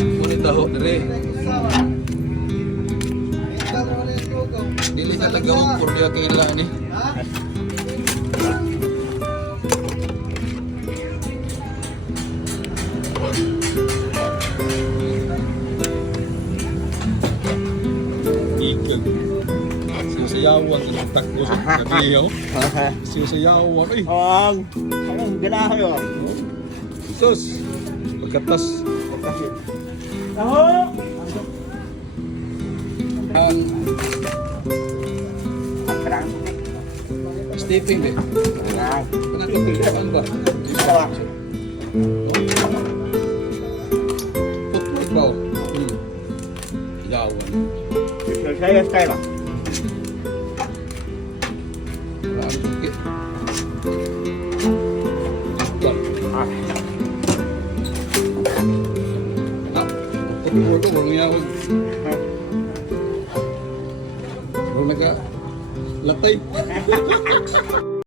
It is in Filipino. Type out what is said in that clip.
Ngunit taho dire. Dili ka taga por dia kaila ni. Ikan. Siya-sayawan sa takbo sa katiyaw. Siya-sayawan eh. Ang ganahan yun. Sus. Pagkatas. Taho! Ang Stephen deh. Kenapa kebijakan ba? Football. Yawan. Saya sekali lah. Bukit. Football tu orang yawan. Orang naga latay.